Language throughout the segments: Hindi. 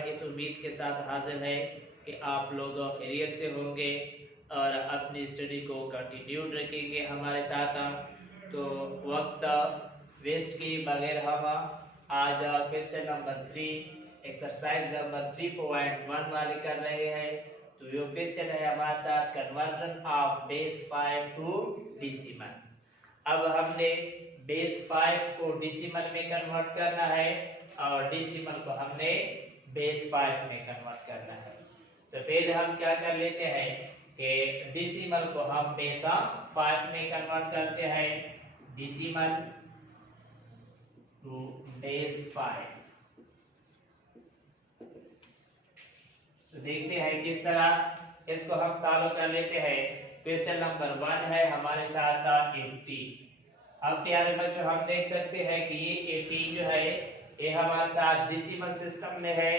हम इस उम्मीद के साथ हाजिर हैं कि आप लोग खैरियत से होंगे और अपनी स्टडी को कंटिन्यूड रखेंगे हमारे साथ। तो वक्त वेस्ट किए बगैर हम आज क्वेश्चन नंबर 3 एक्सरसाइज नंबर 3.1 वाले कर रहे हैं। तो ये क्वेश्चन है हमारे साथ conversion of base 5 to decimal. अब हमने बेस 5 को डेसिमल में कन्वर्ट करना है और डेसिमल को हमने बेस 5 में कन्वर्ट करना है। तो पहले हम क्या कर लेते हैं कि डेसिमल को हम बेस 5 में कन्वर्ट करते हैं, डेसिमल टू बेस 5। तो देखते हैं किस तरह इसको हम सॉल्व कर लेते हैं। क्वेश्चन नंबर 1 है हमारे साथ 80। अब प्यारे बच्चों हम देख सकते हैं कि ये 18 जो है ये हमारे साथ डेसिमल सिस्टम में है,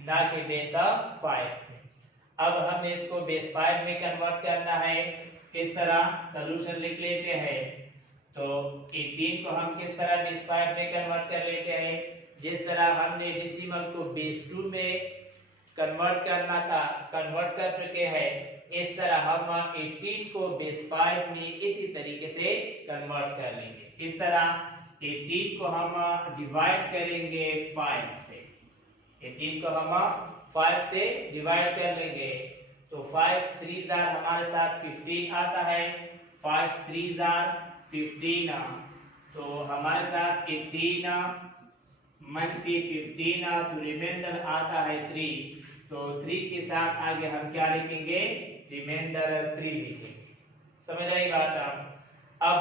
ना कि बेस 5 में। अब हमें इसको बेस 5 में कन्वर्ट करना है। किस तरह सॉल्यूशन लिख लेते हैं। तो 18 को हम किस तरह बेस 5 में कन्वर्ट कर लेते हैं, जिस तरह हमने डेसिमल को बेस 2 में कन्वर्ट करना था, कन्वर्ट कर चुके हैं, इस तरह हम 18 को बेस 5 में इसी तरीके से कन्वर्ट कर लेंगे। इस तरह 18 को हम डिवाइड करेंगे 5 से, 18 को हम 5 से डिवाइड कर लेंगे। तो 5 3 जार हमारे साथ 15 आता है, 5 3 जार 15। तो हमारे साथ 18 -15 तो रिमाइंडर आता है 3। तो 3 के साथ आगे हम क्या लिखेंगे, रिमाइंडर 3 लिखेंगे। समझ आई बात। अब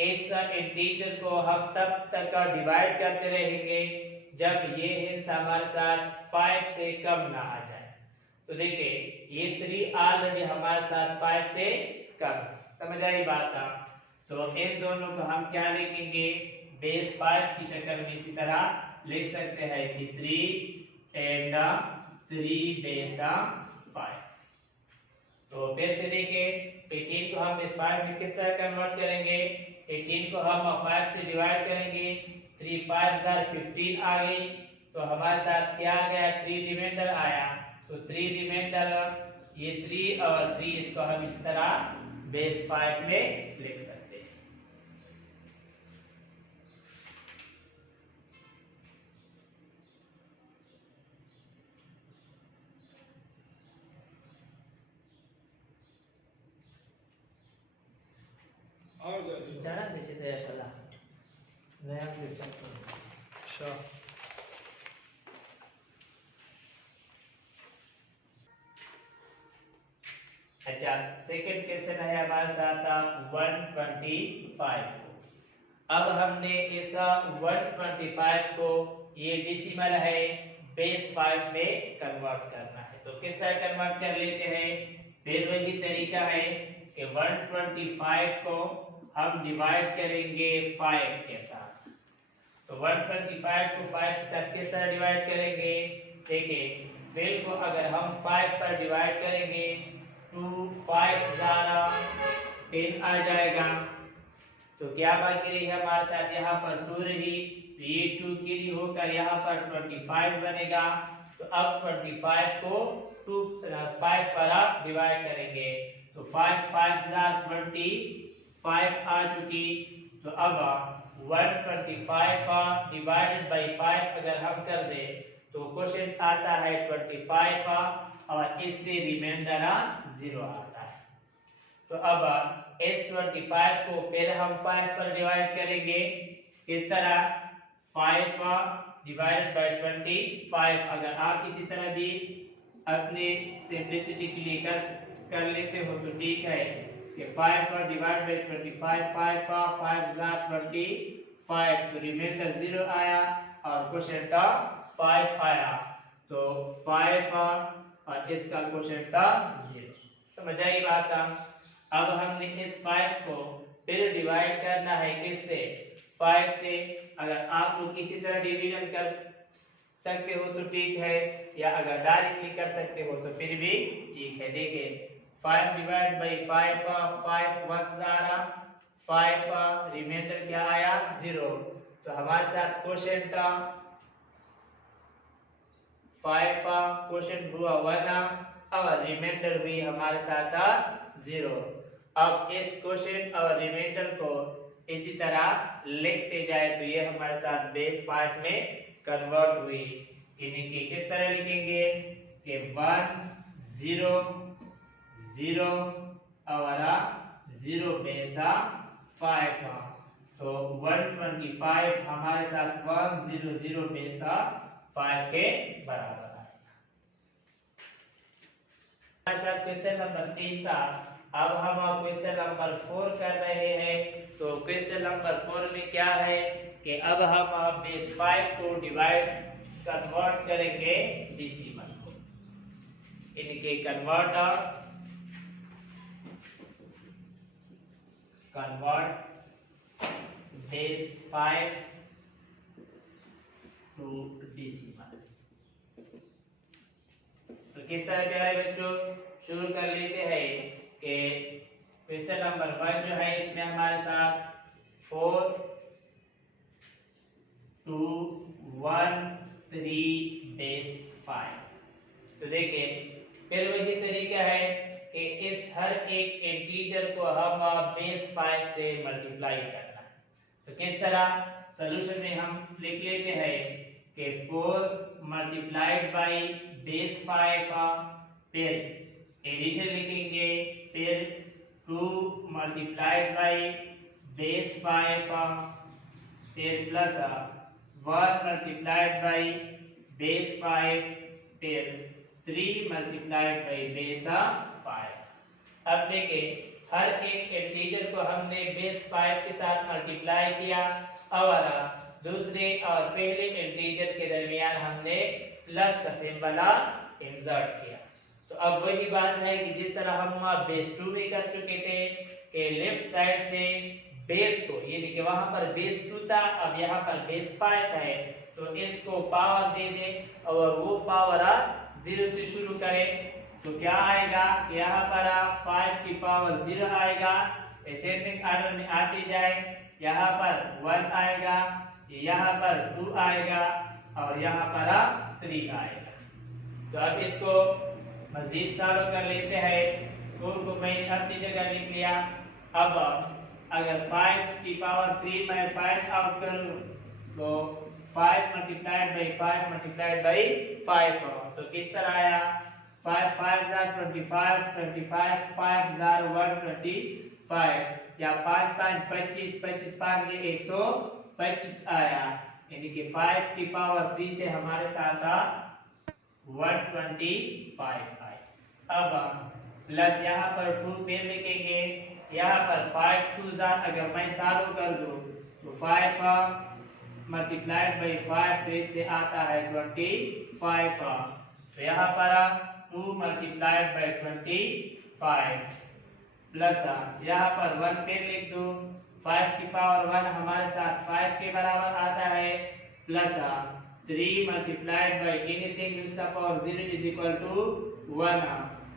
इस इंटीजर को हम तब तक डिवाइड करते रहेंगे जब ये हिस्स हमारे साथ 5 से कम ना आ जाए। तो देखिए ये 3 ऑलरेडी हमारे साथ 5 से कम है। समझ आई बात। तो इन दोनों को हम क्या लिखेंगे, बेस 5 की शक्ल में इसी तरह लिख सकते हैं कि 3 एंड 3 बेस 5। तो फिर से देखिए 18 को हम बेस 5 में किस तरह कन्वर्ट करेंगे, 18 को हम 5 से डिवाइड करेंगे, 3 5 जार 15 आ गई। तो हमारे साथ क्या आ गया, 3 रिमाइंडर आया। तो 3 रिमाइंडर ये 3 और 3 इसको हम इस तरह बेस 5 में लिख सकते हैं। Cara desse dessa lá. Não é a questão toda. Só. अच्छा सेकंड क्वेश्चन है हमारे साथ 125। अब हमने इस 125 को, ये डेसिमल है, बेस 5 में कन्वर्ट करना है। तो किस तरह कन्वर्ट कर लेते हैं, फिर वही तरीका है कि 125 को हम डिवाइड करेंगे 5 के साथ। तो 125 को 5 के साथ किस तरह डिवाइड करेंगे, देखिए बिल को अगर हम 5 पर डिवाइड करेंगे 2 5 10 आ जाएगा। तो क्या बाकी रही हमारे साथ, यहाँ पर 2 रही, तो ये 2 गिरी होकर यहाँ पर 25 बनेगा। तो अब 25 को 5 पर आप डिवाइड करेंगे। तो 5 5 25 आ चुकी। तो अब 125 डिवाइडेड बाई 5 अगर हम कर दे तो क्वेश्चन आता है 25 और इससे रिमाइंडर 0 आता है। तो अब इस 25 को फिर हम 5 पर डिवाइड करेंगे। किस तरह, 5 डिवाइडेड बाई 25। अगर आप इसी तरह भी अपने सिंपलिसिटी के लिए कर लेते हो तो ठीक है कि 5 डिवाइड बाई 25, 5 जार 25, तो रिमाइंडर 0 आया और क्वेश्चन का 5 आया। तो 5 और इसका क्वेश्चन का 0। समझ आई बात। अब हमने इस 5 को फिर डिवाइड करना है किससे, 5 से। अगर आप लोग किसी तरह डिवीजन कर सकते हो तो ठीक है, या अगर डायरेक्टली कर सकते हो तो फिर भी ठीक है। देखिए 5 डिवाइड बाई 5, 5 1 ज़ारा 5, रिमाइंडर क्या आया 0। तो हमारे साथ क्वोशिएंट 5 क्वेश्चन हुआ 1 और रिमाइंडर हुई हमारे साथ 0। अब इस क्वेश्चन और रिमाइंडर को इसी तरह लिखते जाए तो ये हमारे साथ बेस 5 में कन्वर्ट हुई। यानी कि किस तरह लिखेंगे कि 1 0 0 और 0 बेस 5 तो 125 हमारे साथ 100 बेस 5 के बराबर है। हमारे साथ क्वेश्चन नंबर 3 था। अब हम क्वेश्चन नंबर 4 कर रहे हैं। तो क्वेश्चन नंबर 4 में क्या है कि अब हम बेस 5 को कन्वर्ट करेंगे डेसिमल को। इनके कन्वर्ट बेस 5 टू डेसिमल। तो किस तरह प्यारे बच्चों शुरू कर लेते हैं कि क्वेश्चन नंबर 1 जो है इसमें हमारे साथ 4 2 1 3 बेस 5। तो देखिए फिर वही तरीका है कि इस हर एक इंटीजर को हम बेस 5 से मल्टीप्लाई करना है। तो किस तरह सॉल्यूशन में हम लिख लेते हैं कि 4 मल्टीप्लाइड बाय बेस 5 फिर एडिशन लिखेंगे, फिर 2 मल्टीप्लाइड बाय बेस 5 फिर प्लस 1 मल्टीप्लाइड बाय बेस 5 फिर 3 मल्टीप्लाइड बाय बेस 5। अब देखिए हर एक इंटीजर को हमने बेस 5 के साथ मल्टीप्लाई किया और दूसरे और पहले इंटीजर के दरमियान हमने प्लस का सिंबल इंसर्ट किया। तो अब वही बात है कि जिस तरह हम बेस 2 में कर चुके थे कि लेफ्ट साइड से बेस को, यानी कि वहां पर बेस 2 था, अब यहाँ पर बेस 5 है, तो इसको पावर दे दे और वो पावर 0 से शुरू करें। तो क्या आएगा यहाँ पर 5 की पावर 0 आएगा, असेंडिंग ऑर्डर में आती जाए। यहाँ पर 1 आएगा, यहाँ पर 2 आएगा और यहाँ पर 3 आएगा। तो अब इसको मजीद सॉल्व कर लेते हैं। 4 को मैंने अपनी जगह लिख लिया। अब अगर 5 की पावर 3 मैं 5 आउट करूं तो 5 मल्टीप्लाइड बाई 5 मल्टीप्लाइड बाई 5 तो किस तरह आया 5 5 जार 25 25 5 जार 125 या 5 5 25 25 5 ये 125 आया। यानी कि 5 की पावर 3 से हमारे साथ 125 आए। अब प्लस यहाँ पर 2 पे लिखेंगे, यहाँ पर 5 2 जार अगर मैं सॉल्व कर दूं तो 5 मल्टीप्लाइड बाई 5 तो इससे आता है 25। तो यहाँ पर 2 मल्टीप्लाइड बाई 25 प्लस यहाँ पर 1 पे लिख दूं, 5 की पावर 1 हमारे साथ 5 के बराबर आता है, plus 3 multiplied by anything to the power 0 is equal to 1।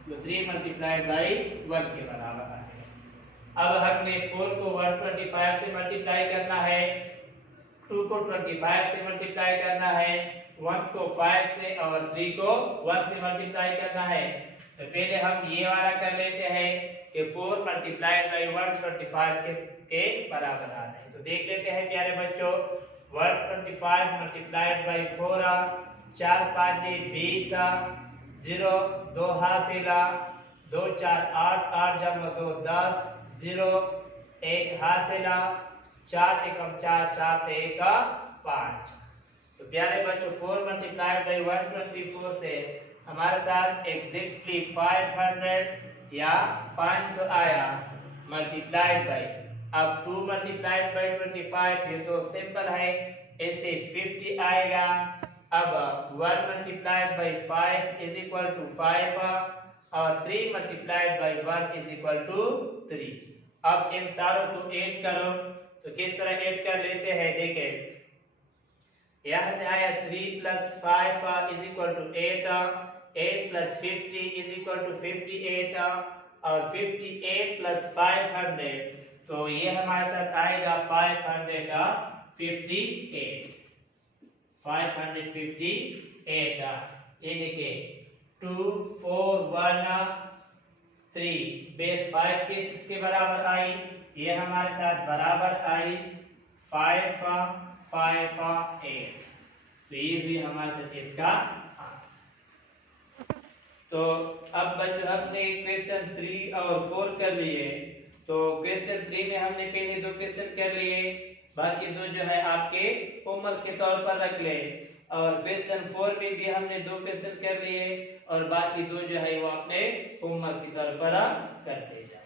तो 3 मल्टीप्लाइड बाई 1 के बराबर आएगा। अब हमने 4 को 125 से मल्टीप्लाई करना है, 2 को 25 से मल्टीप्लाई करना है, 1 को 5 से और 3 को 1 से मल्टीप्लाई करना है। तो पहले हम ये वाला कर लेते हैं कि 4 मल्टीप्लाइड बाई 125 के बराबर आ रहे हैं। तो देख लेते हैं प्यारे बच्चों, 125 मल्टीप्लाइड बाई 4 4 5 20 0 2 हासिला 2 4 8 8 जमा 2 10 0 1 हासिला 4 एकम 4 4 1 5। तो प्यारे बच्चों 4 मल्टीप्लाइड बाई 124 से हमारे साथ एग्जैक्टली 500 या 500 आया मल्टीप्लाइड बाई। अब 2 मल्टीप्लाइड बाई 25 ये तो सिंपल है, इससे 50 आएगा। अब 1 multiplied by 5 is equal to 5 और 3 multiplied by 1 is equal to 3। अब इन सारों को ऐड करो, तो किस तरह ऐड कर लेते हैं देखें, यहाँ से आया 3 plus 5 is equal to 8 8 plus 50 is equal to 58 और 58 प्लस 500 तो ये हमारे साथ आएगा 558। ये देखिए 2 4 1 3 बेस 5 किसके बराबर आई, ये हमारे साथ बराबर आई 5 5 8। तो ये भी हमारे साथ इसका आंसर। तो अब बच्चों हमने क्वेश्चन 3 और 4 कर लिए। तो क्वेश्चन 3 में हमने पहले 2 क्वेश्चन कर लिए, बाकी 2 जो है आपके होमवर्क के तौर पर रख ले। और क्वेश्चन 4 में भी हमने 2 क्वेश्चन कर लिए और बाकी 2 जो है वो अपने होमवर्क के तौर पर करते जाए।